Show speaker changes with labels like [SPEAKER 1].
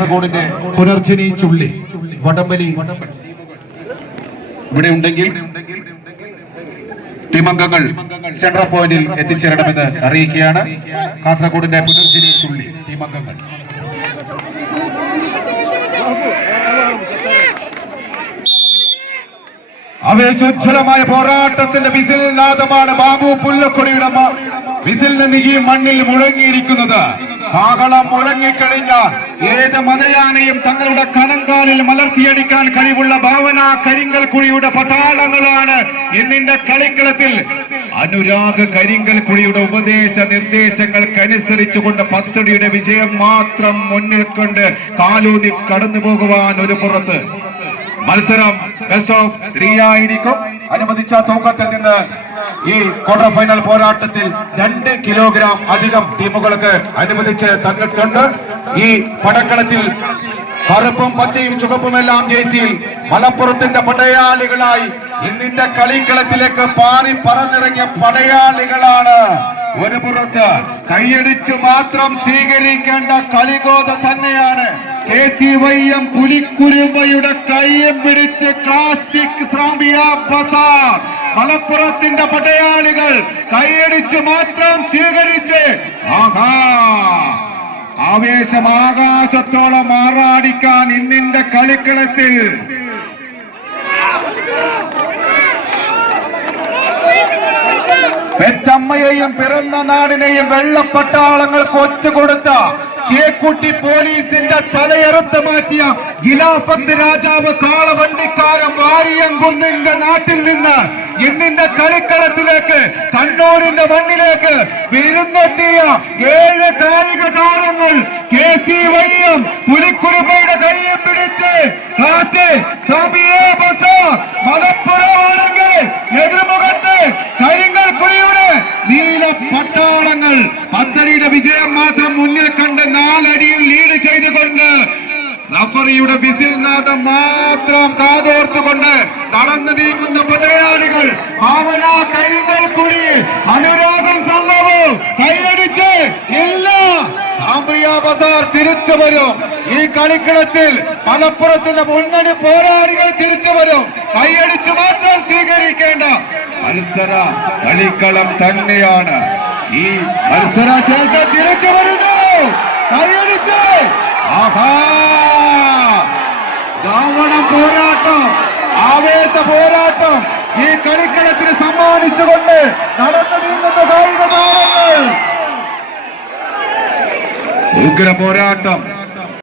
[SPEAKER 1] കാസർഗോഡിന്റെ പുനർജനി ചുള്ളി വടംവലി. ഇവിടെ ഉണ്ടെങ്കിൽ ടീമംഗങ്ങൾ സെൻട്രൽ പോയിന്റിൽ എത്തിച്ചേരണമെന്ന് അറിയിക്കുകയാണ്. കാസർഗോഡിന്റെ പുനർജനി ചുള്ളി ടീമംഗങ്ങൾ. ആവേശോജ്വലമായ പോരാട്ടത്തിന്റെ വിസിൽ നാദമാണ് ബാബു പുല്ലക്കൊടിയുടെ വിസിൽ നിന്ന് ഈ മണ്ണിൽ മുഴങ്ങിയിരിക്കുന്നത്. കാഹളം മുഴങ്ങിക്കഴിഞ്ഞാൽ ഏത് മതയാനെയും തങ്ങളുടെ കണങ്കാലിൽ മലർത്തിയടിക്കാൻ കഴിവുള്ള ഭാവന കരിങ്കൽ കുഴിയുടെ പട്ടാളങ്ങളാണ് ഇന്നിന്റെ കളിക്കളത്തിൽ. അനുരാഗ് കരിങ്കൽ കുഴിയുടെ ഉപദേശ നിർദ്ദേശങ്ങൾക്കനുസരിച്ചുകൊണ്ട് പത്തടിയുടെ വിജയം മാത്രം മുന്നിൽ കൊണ്ട് കാലൂതി കടന്നു പോകുവാൻ ഒരു പുറത്ത്. മത്സരം ബെസ്റ്റ് ഓഫ് ത്രീ ആയിരിക്കും. അനുവദിച്ച തൂക്കത്തിൽ നിന്ന് ഈ ക്വാർട്ടർ ഫൈനൽ പോരാട്ടത്തിൽ രണ്ട് കിലോഗ്രാം അധികം ടീമുകൾക്ക് അനുവദിച്ച് തന്നിട്ടുണ്ട്. ഈ പടക്കളത്തിൽ കറുപ്പും പച്ചയും ചുവപ്പുമെല്ലാം ജേഴ്സിയിൽ മലപ്പുറത്തിന്റെ പടയാളികളായി ഇന്നിന്റെ കളിക്കളത്തിലേക്ക് പാറി പറന്നിറങ്ങിയ പടയാളികളാണ്. ഒരു പുറത്ത് കൈയടിച്ച് മാത്രം സ്വീകരിക്കേണ്ട കളികോത തന്നെയാണ് കെ സി വൈ എം പുലിക്കുരുമ്പയുടെ കൈയും പിടിച്ച് കാസ്റ്റിക് ശ്രാമ്പിയ ബസാർ മലപ്പുറത്തിന്റെ പടയാളികൾ കൈയടിച്ച് മാത്രം സ്വീകരിച്ച് ആഹാ. ആവേശം ആകാശത്തോളം മാറാടിക്കാൻ ഇന്നിന്റെ കളിക്കളത്തിൽ. പെറ്റമ്മയെയും പിറന്ന നാടിനെയും വെള്ളപ്പട്ടാളങ്ങൾക്ക് ഒറ്റുകൊടുത്ത ചേക്കുട്ടി പോലീസിന്റെ തലയെറുത്ത് മാറ്റിയ ഗിലാഫത്ത് രാജാവ് കാളവണ്ടിക്കാരൻ വാരിയം കുന്നിന്റെ നാട്ടിൽ നിന്ന് ഇന്നിന്റെ കളിക്കളത്തിലേക്ക് കണ്ണൂരിന്റെ മണ്ണിലേക്ക് വിരുന്നെത്തിയ ഏഴ് കായിക താരങ്ങൾ കെ സി വൈഎം പുലിക്കുരുമയുടെ കൈയും പിടിച്ച് ക്ലാസ് സബിയെ ബസ് മലപ്പുറമാണെങ്കിൽ എതിർമുഖത്ത് കരിങ്കൽ കുഴിയുടെ നീല പട്ടാളങ്ങൾ. പദ്ധതിയുടെ വിജയം മാത്രം മുന്നിൽ കണ്ട് നാലടിയിൽ ലീഡ് ചെയ്തുകൊണ്ട് റഫറിയുടെ വിസിൽ നാദം മാത്രം കാതോർത്തുകൊണ്ട് നടന്നു നീങ്ങുന്ന പടയാളികൾ ഭാവന കരിങ്കൽ കുഴി അനുരാഗം സംഘവും കൈയടിച്ച് ഇല്ല സാമ്പ്രിയ ബസാർ തിരിച്ചു വരും. ഈ കളിക്കളത്തിൽ മലപ്പുറത്തിന്റെ മുന്നണി പോരാളികൾ തിരിച്ചു വരും. കൈയടിച്ച് മാത്രം സ്വീകരിക്കേണ്ട മത്സര കളിക്കളം തന്നെയാണ്. ഈ മത്സര ചേർച്ച തിരിച്ചു വരുന്നു. കൈയടിച്ച്. ആഹാ. ദ്രാവണം പോരാട്ടം ആവേശ പോരാട്ടം ഈ കളിക്കളത്തിന് സമ്മാനിച്ചുകൊണ്ട് നടന്നു നീങ്ങുന്ന കായിക താരങ്ങൾ ഉഗ്ര പോരാട്ടം